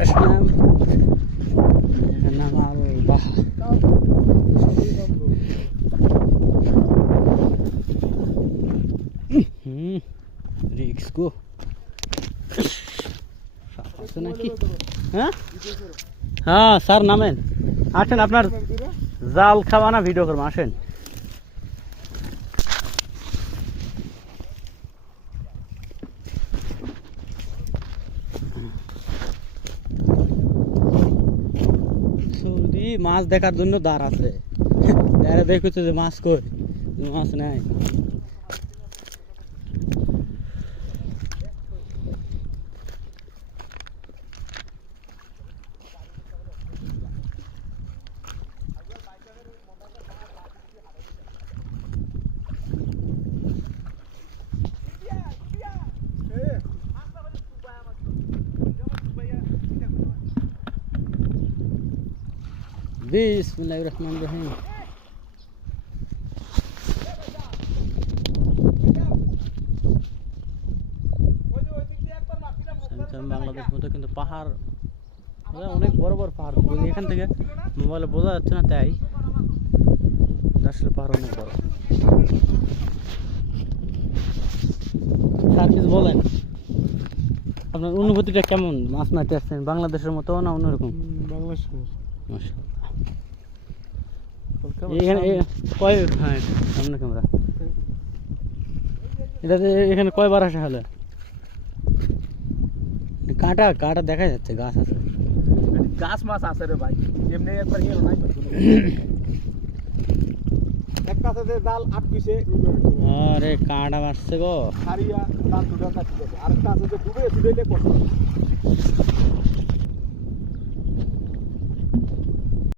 Rashnaam. Rashnaam al-Baha. হুম রিক্স গো নাকি হ্যাঁ হ্যাঁ স্যার, নামেন আসেন, আপনার জাল খাওয়া না ভিডিও করব, আসেন মাছ দেখার জন্য দাঁড় আছে। দেখতেছে যে মাছ কই? মাছ নাই। বিসমিল্লাহির রহমানির রহিম। বাংলাদেশ মতো কিন্তু পাহাড় মানে অনেক বড় বড় পাহাড়। এখান থেকে মোবাইলে বোঝা যাচ্ছে না তাই। আসলে পাহাড় অনেক বড়। স্যার কিছু বলেন আপনার অনুভূতিটা কেমন? মাছ মারতে আসছেন? বাংলাদেশের মতো না অন্যরকম? বাংলাদেশ এখানে কয় হ্যাঁ সামনে ক্যামেরা এটাতে এখানে কয়বার আসা হলো? কাঁটা কাঁটা দেখা যাচ্ছে গাছ আছে। গাছ মাছ আছে রে ভাই। এমনি একবার গেল নাই এক কাছে জাল আটকিছে আরে কাঁটা মারছে গো। হারিয়া জাল দুটো আর একটা যে ডুবে ডুবে কষ্ট।